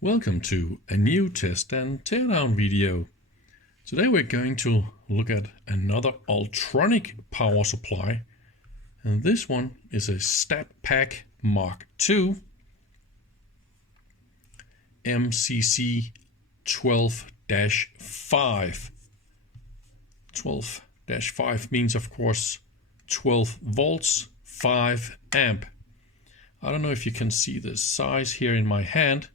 Welcome to a new test and teardown video. Today we're going to look at another Oltronix power supply, and this one is a Stabpac Mark II MCC 12-5. 12-5 means, of course, 12 volts, 5 amp. I don't know if you can see the size here in my hand,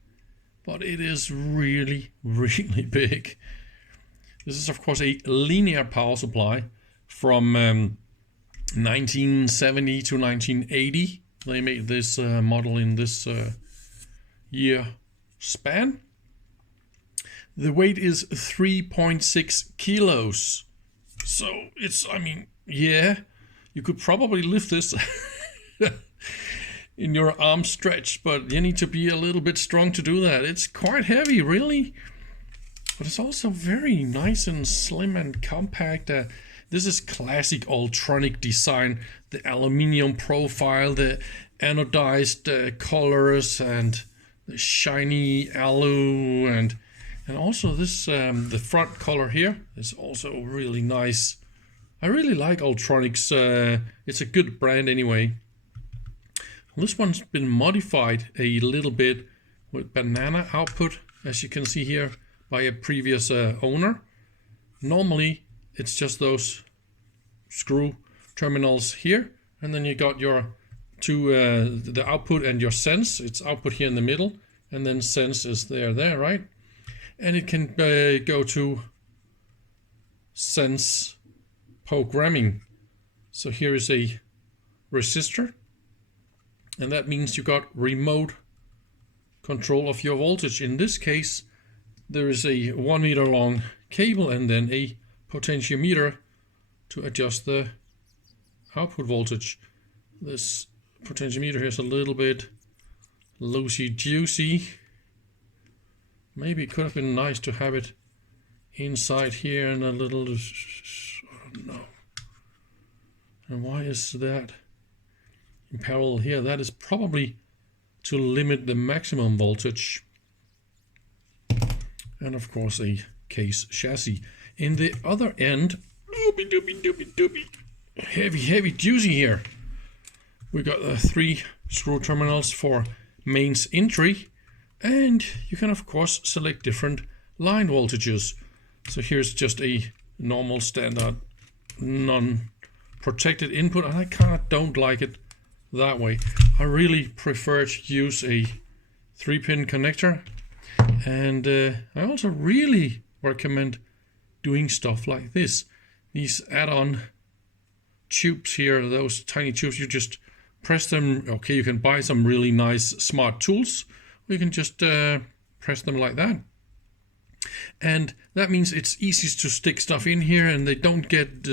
but it is really, really big. This is, of course, a linear power supply from 1970 to 1980. They made this model in this year span. The weight is 3.6 kilos. So it's, yeah, you could probably lift this in your arm stretch, but you need to be a little bit strong to do that. It's quite heavy, really, but it's also very nice and slim and compact. This is classic Oltronix design, the aluminium profile, the anodized colors, and the shiny alu, and also this the front color here is also really nice. I really like Oltronix. It's a good brand anyway. This one's been modified a little bit with banana output, as you can see here, by a previous owner. Normally, it's just those screw terminals here, and then you got your the output and your sense. It's output here in the middle, and then sense is there, right? And it can go to sense programming. So here is a resistor. And that means you got remote control of your voltage. In this case, there is a 1 meter long cable and then a potentiometer to adjust the output voltage. This potentiometer here is a little bit loosey-goosey. Maybe it could have been nice to have it inside here and a little, I don't know. And why is that in parallel here? That is probably to limit the maximum voltage. And of course a case chassis. In the other end, heavy juicy here. We got the 3 screw terminals for mains entry, and you can of course select different line voltages. So here's just a normal standard non-protected input, and I kind of don't like it that way. I really prefer to use a 3-pin connector, and I also really recommend doing stuff like this. These add-on tubes here, those tiny tubes, you just press them. Okay, you can buy some really nice smart tools, or you can just press them like that. And that means it's easy to stick stuff in here and they don't get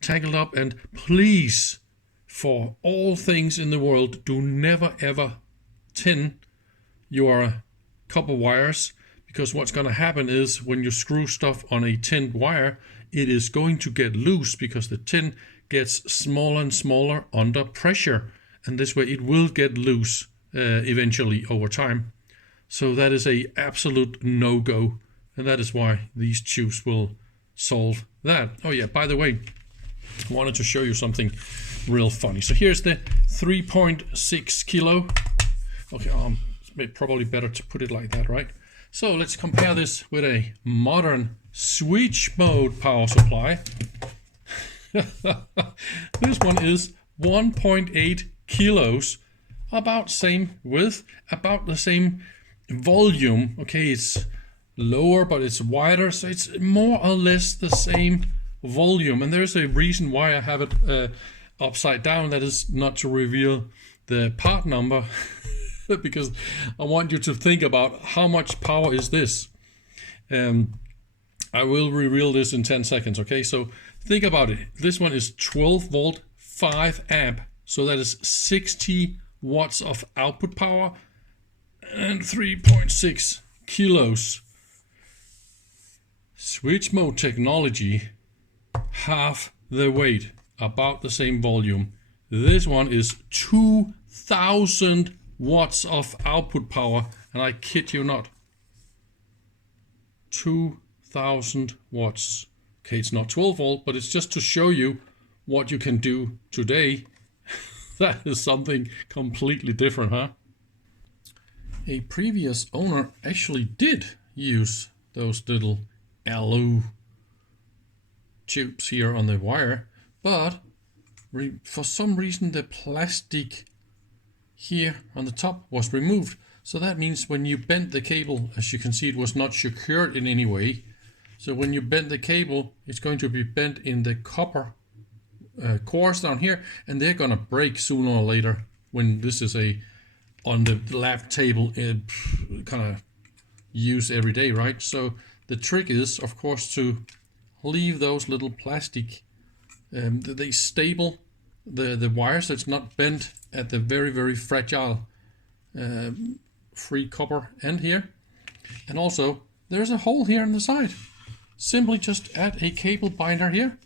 tangled up. And please, for all things in the world, do never ever tin your copper wires, because what's going to happen is when you screw stuff on a tinned wire, it is going to get loose because the tin gets smaller and smaller under pressure, and this way it will get loose eventually over time. So that is a absolute no-go, and that is why these tubes will solve that. Oh yeah, by the way, I wanted to show you something real funny. So here's the 3.6 kilo. Okay, it's probably better to put it like that, right? So let's compare this with a modern switch mode power supply. This one is 1.8 kilos, about same width, about the same volume. Okay, it's lower but it's wider, so it's more or less the same volume. And there's a reason why I have it upside down. That is not to reveal the part number because I want you to think about how much power is this. I will reveal this in 10 seconds. Okay, so think about it. This one is 12 volt, 5 amp, so that is 60 watts of output power and 3.6 kilos. Switch mode technology, half the weight, about the same volume. This one is 2,000 watts of output power, and I kid you not, 2000 watts. Okay, it's not 12 volt, but it's just to show you what you can do today. That is something completely different, huh? A previous owner actually did use those little alu tubes here on the wire, but for some reason the plastic here on the top was removed. So that means when you bend the cable, as you can see, it was not secured in any way. So when you bend the cable, it's going to be bent in the copper cores down here, and they're gonna break sooner or later when this is on the lab table, kind of use every day, right? So the trick is, of course, to leave those little plastic, they stable the wire so it's not bent at the very, very fragile free copper end here. And also there's a hole here on the side. Simply just add a cable binder here,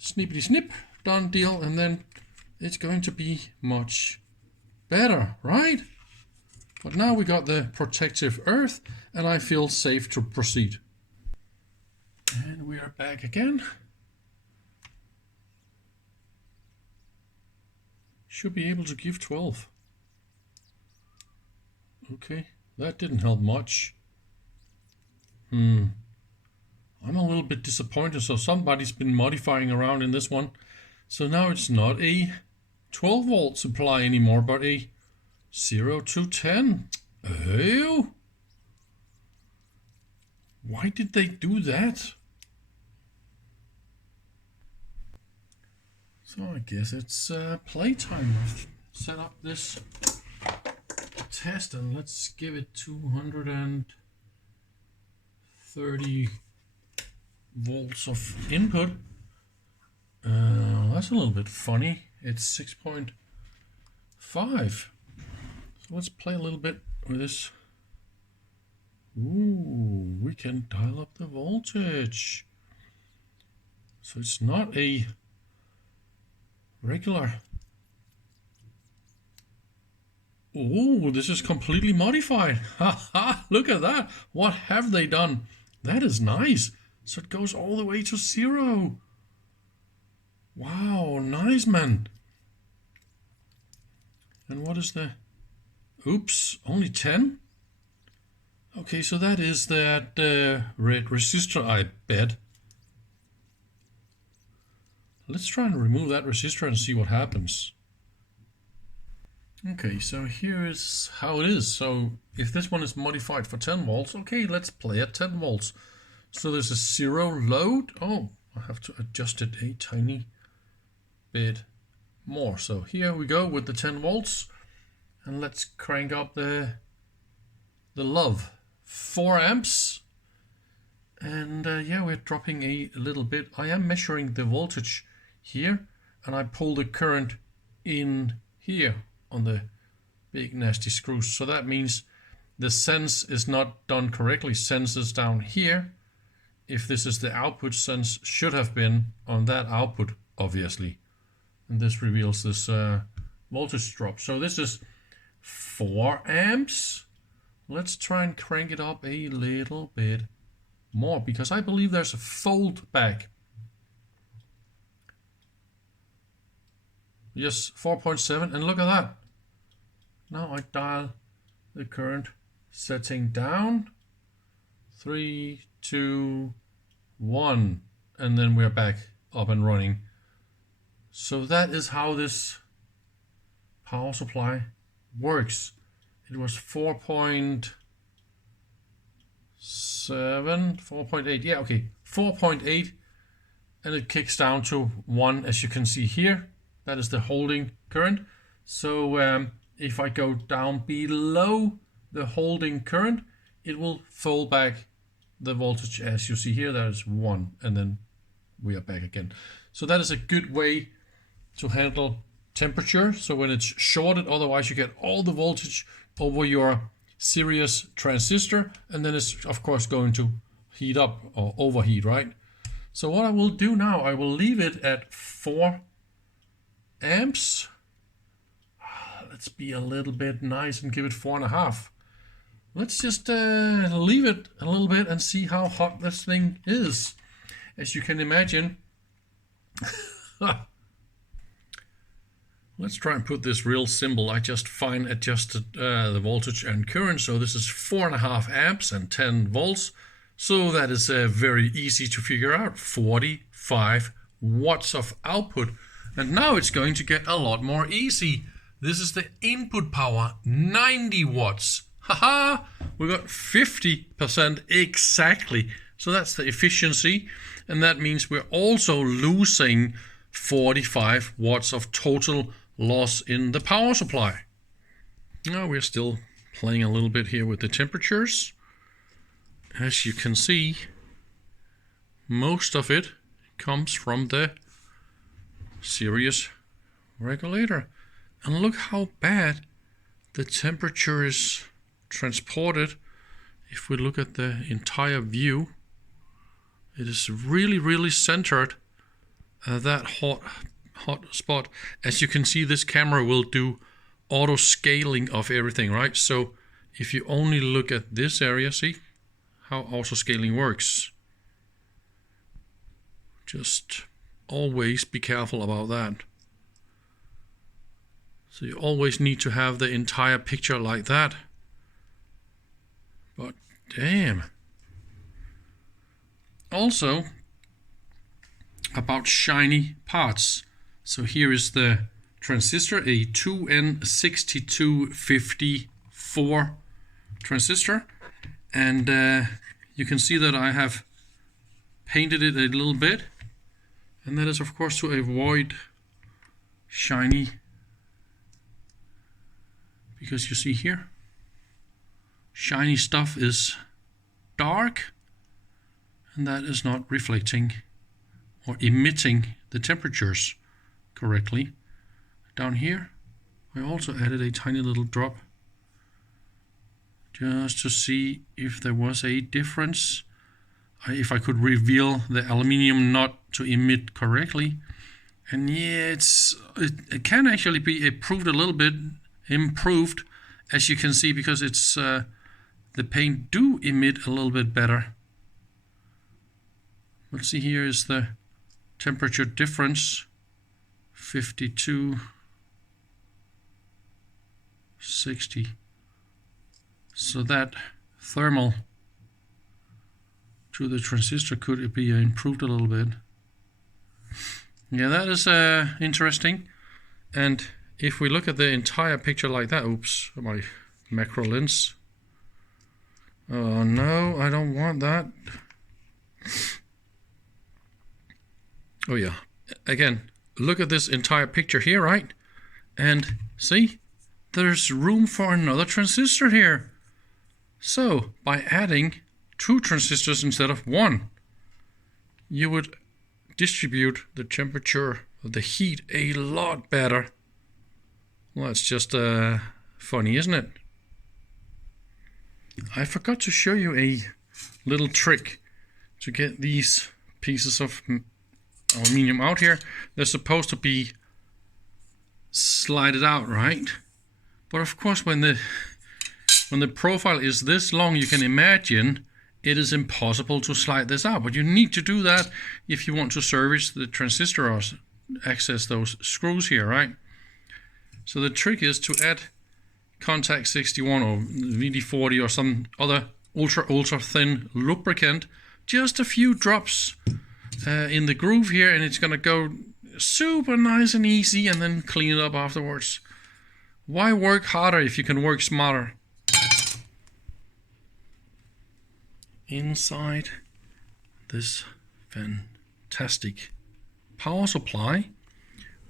snippity snip, done deal, and then it's going to be much better, right? But now we got the protective earth and I feel safe to proceed. And we are back again. Should be able to give 12. Okay, that didn't help much. I'm a little bit disappointed. So somebody's been modifying around in this one. So now it's not a 12 volt supply anymore, but a 0 to 10. Oh, why did they do that? So I guess it's playtime. I've set up this test and let's give it 230 volts of input. That's a little bit funny. It's 6.5. So let's play a little bit with this. Ooh, we can dial up the voltage. So it's not a regular. Oh, this is completely modified. Haha, look at that. What have they done? That is nice. So it goes all the way to 0. Wow, nice, man. And what is the... Oops, only 10? Okay, so that is that red resistor, I bet. Let's try and remove that resistor and see what happens. Okay, so here is how it is. So if this one is modified for 10 volts, okay, let's play at 10 volts. So there's a 0 load. Oh, I have to adjust it a tiny bit more. So here we go with the 10 volts. And let's crank up the love. 4 amps. And yeah, we're dropping a little bit. I am measuring the voltage here. And I pull the current in here on the big nasty screws. So that means the sense is not done correctly. Sense is down here. If this is the output, sense should have been on that output, obviously. And this reveals this voltage drop. So this is 4 amps. Let's try and crank it up a little bit more because I believe there's a fold back. Yes, 4.7, and look at that. Now I dial the current setting down. 3, 2, 1, and then we're back up and running. So that is how this power supply works. It was 4.7, 4.8, yeah, okay, 4.8, and it kicks down to 1, as you can see here. That is the holding current. So if I go down below the holding current, it will fold back the voltage, as you see here. That is 1, and then we are back again. So that is a good way to handle temperature. So when it's shorted, otherwise you get all the voltage over your series transistor, and then it's of course going to heat up or overheat, right? So what I will do now, I will leave it at 4 amps. Let's Let's be a little bit nice and give it 4.5. Let's just leave it a little bit and see how hot this thing is. As you can imagine, let's try and put this real simple. I just fine adjusted the voltage and current. So this is 4.5 amps and 10 volts. So that is very easy to figure out. 45 watts of output. And now it's going to get a lot more easy. This is the input power, 90 watts. Haha, we got 50% exactly. So that's the efficiency. And that means we're also losing 45 watts of total loss in the power supply. Now we're still playing a little bit here with the temperatures. As you can see, most of it comes from the series regulator. And look how bad the temperature is transported. If we look at the entire view, it is really centered that hot spot. As you can see, this camera will do auto scaling of everything, right? So if you only look at this area, see how auto scaling works. Just always be careful about that. So you always need to have the entire picture like that. But damn. Also, about shiny parts. So here is the transistor, a 2N6254 transistor. And you can see that I have painted it a little bit. And that is of course to avoid shiny, because you see here, shiny stuff is dark, and that is not reflecting or emitting the temperatures correctly. Down here, I also added a tiny little drop just to see if there was a difference, if I could reveal the aluminium not to emit correctly. And yeah, it can actually be improved a little bit, as you can see, because it's the paint do emit a little bit better. Let's see, here is the temperature difference, 52, 60. So that thermal to the transistor could be improved a little bit. Yeah, that is interesting. And if we look at the entire picture like that, oops, my macro lens. Oh no, I don't want that. Oh yeah, again, look at this entire picture here, right? And see, there's room for another transistor here. So by adding 2 transistors instead of 1, you would distribute the temperature of the heat a lot better. Well, that's just funny, isn't it? I forgot to show you a little trick to get these pieces of aluminium out here. They're supposed to be slided out, right? But of course, when the profile is this long, you can imagine it is impossible to slide this out. But you need to do that if you want to service the transistor or access those screws here, right? So the trick is to add contact 61 or VD40 or some other ultra thin lubricant, just a few drops in the groove here, and it's gonna go super nice and easy, and then clean it up afterwards. Why work harder if you can work smarter? Inside this fantastic power supply,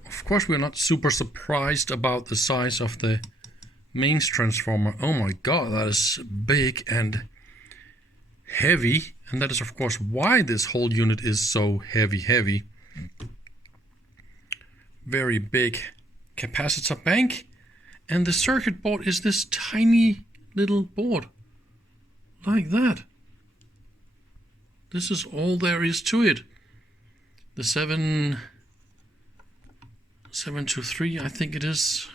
of course, we're not super surprised about the size of the mains transformer. Oh my god, that is big and heavy, and that is of course why this whole unit is so heavy. Very big capacitor bank, and the circuit board is this tiny little board like that. This is all there is to it. The 723, I think it is.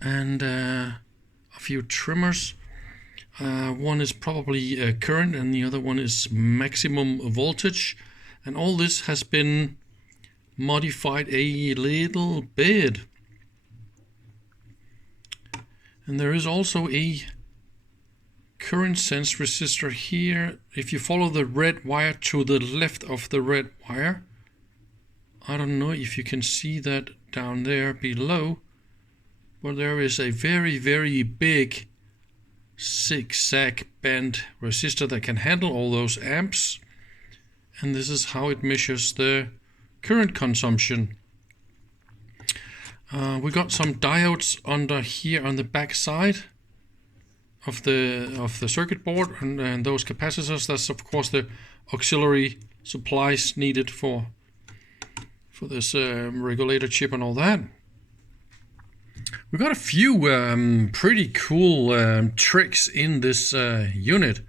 and a few trimmers. One is probably current and the other one is maximum voltage, and all this has been modified a little bit. And there is also a current sense resistor here. If you follow the red wire to the left of the red wire, I don't know if you can see that down there below, but there is a very, very big zigzag band resistor that can handle all those amps, and this is how it measures the current consumption. We got some diodes under here on the back side of the circuit board, and those capacitors. That's of course the auxiliary supplies needed for this regulator chip and all that. We got a few pretty cool tricks in this unit.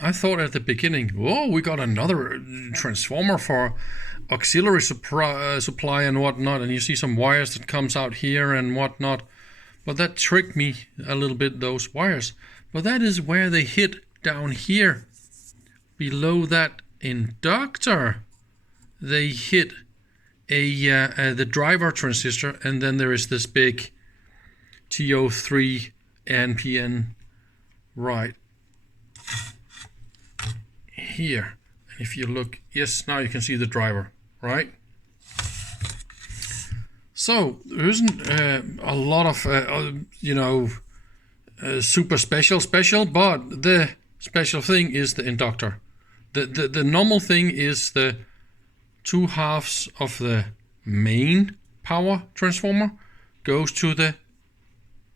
I thought at the beginning, whoa, we got another transformer for auxiliary supply and whatnot, and you see some wires that comes out here and whatnot, but that tricked me a little bit, those wires. But that is where they hit down here below that inductor. They hit the driver transistor, and then there is this big TO3 NPN right here. And if you look, yes, now you can see the driver, right? So there isn't a lot of super special, but the special thing is the inductor. The normal thing is the 2/2 of the main power transformer goes to the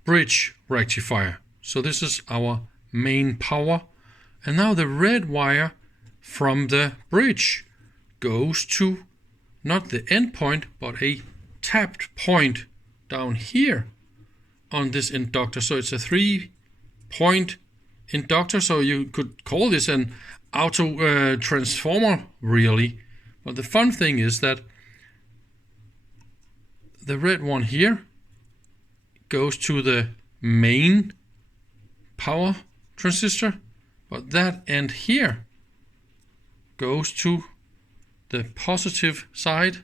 bridge rectifier. So this is our main power, and now the red wire from the bridge goes to not the end point but a tapped point down here on this inductor. So it's a 3-point inductor, so you could call this an auto transformer really. But the fun thing is that the red one here goes to the main power transistor, but that end here goes to the positive side,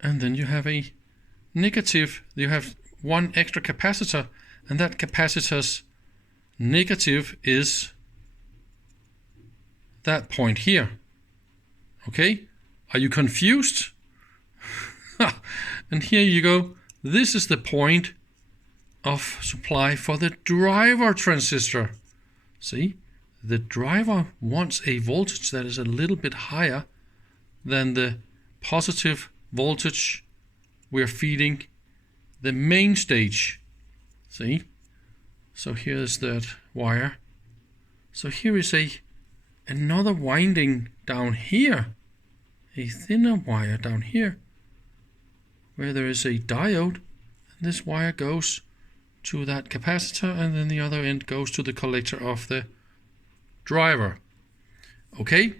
and then you have a negative. You have one extra capacitor, and that capacitor's negative is that point here. Okay, are you confused? And here you go. This is the point of supply for the driver transistor. See, the driver wants a voltage that is a little bit higher than the positive voltage we're feeding the main stage. See, so here's that wire. So here is another winding down here, a thinner wire down here, where there is a diode, and this wire goes to that capacitor, and then the other end goes to the collector of the driver. Okay,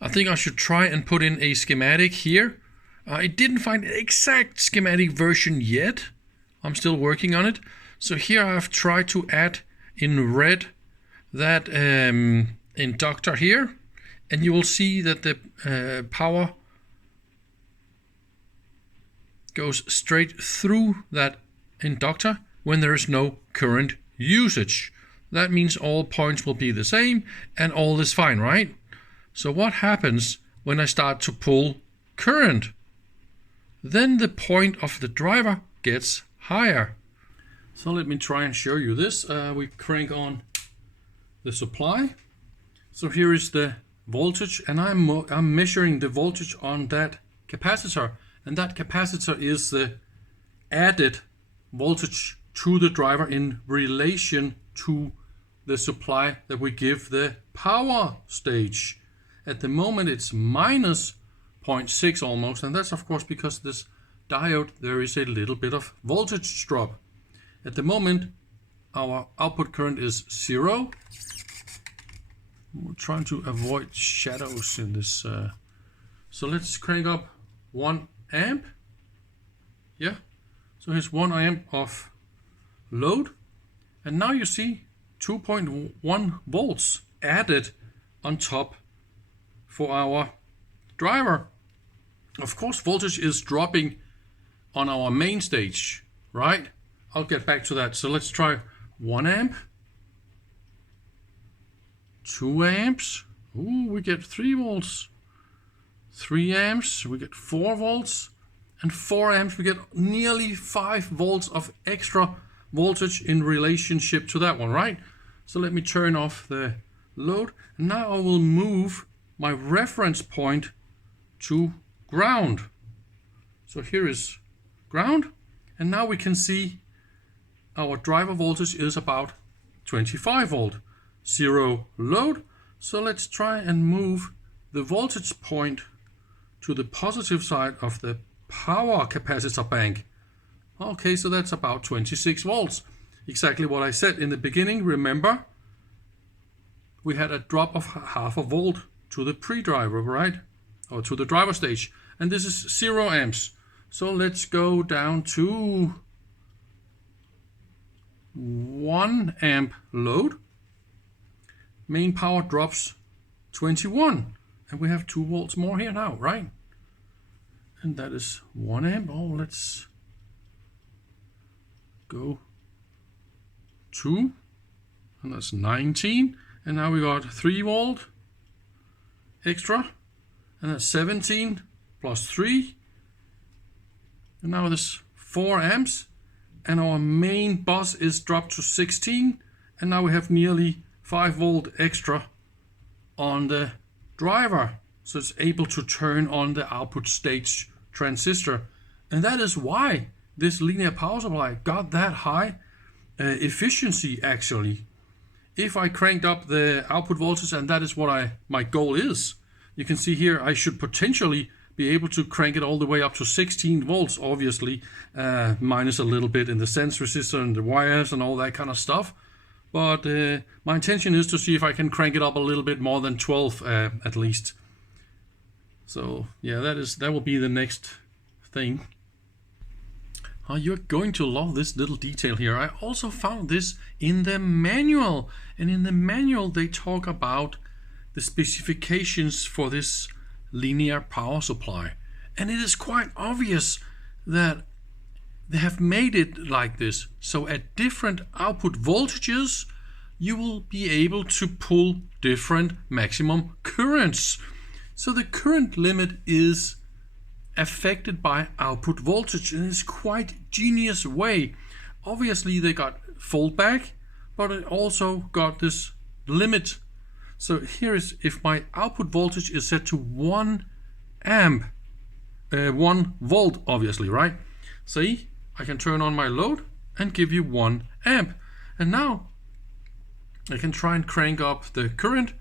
I think I should try and put in a schematic here. I didn't find an exact schematic version yet. I'm still working on it. So here I've tried to add in red that inductor here, and you will see that the power goes straight through that inductor when there is no current usage. That means all points will be the same and all is fine, right? So what happens when I start to pull current? Then the point of the driver gets higher. So let me try and show you this. We crank on the supply. So here is the voltage, and I'm measuring the voltage on that capacitor, and that capacitor is the added voltage to the driver in relation to the supply that we give the power stage. At the moment it's minus 0.6 almost, and that's of course because this diode there is a little bit of voltage drop. At the moment our output current is 0. We're trying to avoid shadows in this. So let's crank up 1 amp. Yeah, so here's 1 amp of load. And now you see 2.1 volts added on top for our driver. Of course, voltage is dropping on our main stage, right? I'll get back to that. So let's try 1 amp, 2 amps. Ooh, we get 3 volts. 3 amps, we get 4 volts. And 4 amps, we get nearly 5 volts of extra voltage in relationship to that one, right? So let me turn off the load. Now I will move my reference point to ground. So here is ground. And now we can see our driver voltage is about 25 volt. 0 load. So let's try and move the voltage point to the positive side of the power capacitor bank. Okay, so that's about 26 volts. Exactly what I said in the beginning. Remember, we had a drop of half a volt to the pre-driver, right? Or to the driver stage. And this is 0 amps. So let's go down to 1 amp load. Main power drops 21. And we have 2 volts more here now, right? And that is 1 amp. Oh, let's go 2. And that's 19. And now we got 3 volt extra. And that's 17 plus 3. And now there's 4 amps. And our main bus is dropped to 16. And now we have nearly 5 volt extra on the driver. So it's able to turn on the output stage transistor. And that is why this linear power supply got that high efficiency actually. If I cranked up the output voltage, and that is what my goal is, you can see here I should potentially be able to crank it all the way up to 16 volts, obviously, minus a little bit in the sense resistor and the wires and all that kind of stuff. But my intention is to see if I can crank it up a little bit more than 12 at least. So yeah, that will be the next thing. You're going to love this little detail here. I also found this in the manual, and in the manual they talk about the specifications for this linear power supply, and it is quite obvious that they have made it like this. So at different output voltages you will be able to pull different maximum currents. So the current limit is affected by output voltage, and it's quite genius way. Obviously they got foldback, but it also got this limit. So here is, if my output voltage is set to 1 amp, 1 volt obviously, right? See, I can turn on my load and give you 1 amp. And now I can try and crank up the current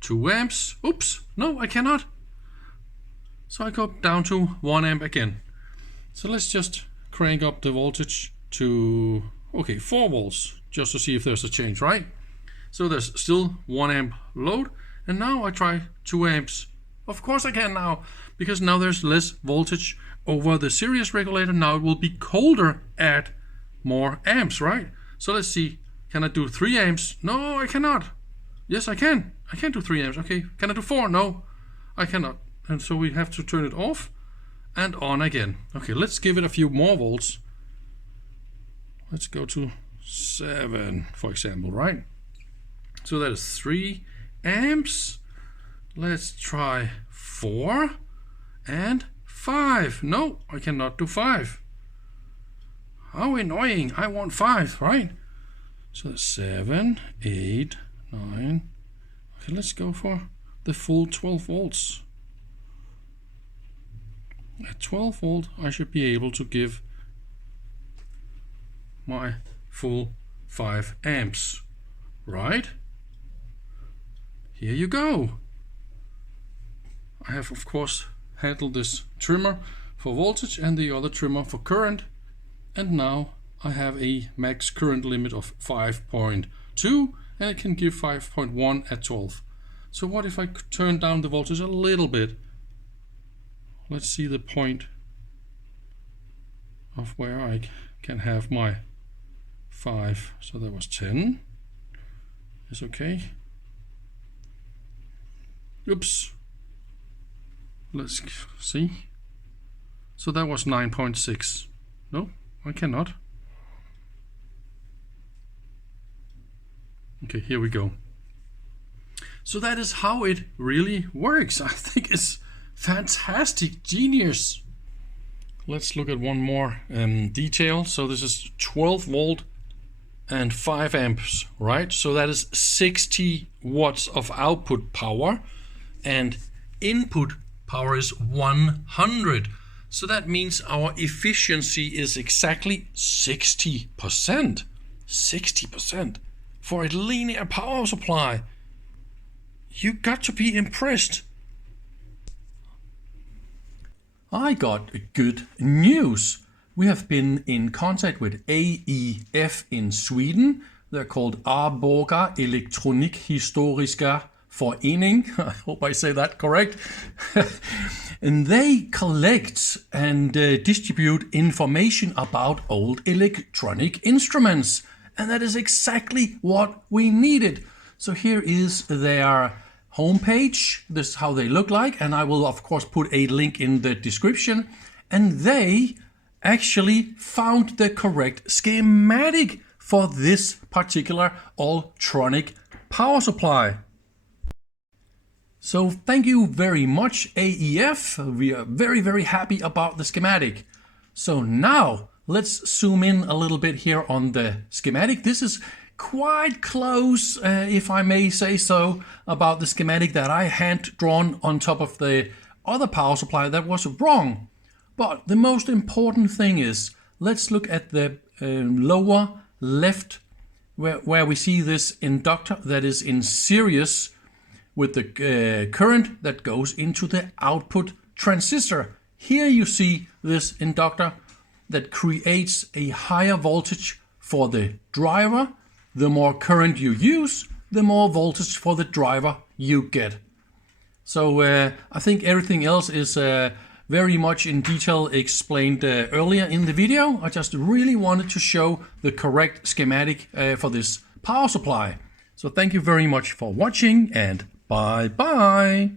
2 amps. Oops, no, I cannot. So I go down to 1 amp again. So let's just crank up the voltage to, okay, 4 volts, just to see if there's a change, right? So there's still 1 amp load, and now I try 2 amps. Of course I can now, because now there's less voltage over the series regulator. Now it will be colder at more amps, right? So let's see, can I do 3 amps? No, I cannot. Yes, I can. I can do 3 amps. Okay, can I do 4? No, I cannot. And so we have to turn it off and on again. Okay, let's give it a few more volts. Let's go to 7, for example, right? So that is 3 amps. Let's try 4 and 5. No, I cannot do 5. How annoying. I want 5, right? So that's 7, 8, 9. Okay, let's go for the full 12 volts. At 12 volt, I should be able to give my full 5 amps, right? Here you go. I have, of course, handled this trimmer for voltage and the other trimmer for current. And now I have a max current limit of 5.2, and it can give 5.1 at 12. So what if I could turn down the voltage a little bit? Let's see the point of where I can have my 5. So that was 10. Is okay. Oops. Let's see. So that was 9.6. No, I cannot. Okay, here we go. So that is how it really works. I think it's fantastic, genius. Let's look at one more detail. So this is 12 volt and 5 amps, right? So that is 60 watts of output power, and input power is 100. So that means our efficiency is exactly 60%. 60% for a linear power supply. You got to be impressed. I got good news. We have been in contact with AEF in Sweden. They're called Arboga, Elektronikhistoriska Förening. I hope I say that correct. And they collect and distribute information about old electronic instruments. And that is exactly what we needed. So here is their homepage. This is how they look like. And I will, of course, put a link in the description. And they actually found the correct schematic for this particular Oltronix power supply. So thank you very much, AEF. We are very, very happy about the schematic. So now let's zoom in a little bit here on the schematic. This is quite close, if I may say so, about the schematic that I hand drawn on top of the other power supply that was wrong. But the most important thing is, let's look at the lower left, where we see this inductor that is in series with the current that goes into the output transistor. Here you see this inductor that creates a higher voltage for the driver. The more current you use, the more voltage for the driver you get. So I think everything else is very much in detail explained earlier in the video. I just really wanted to show the correct schematic for this power supply. So thank you very much for watching, and bye bye.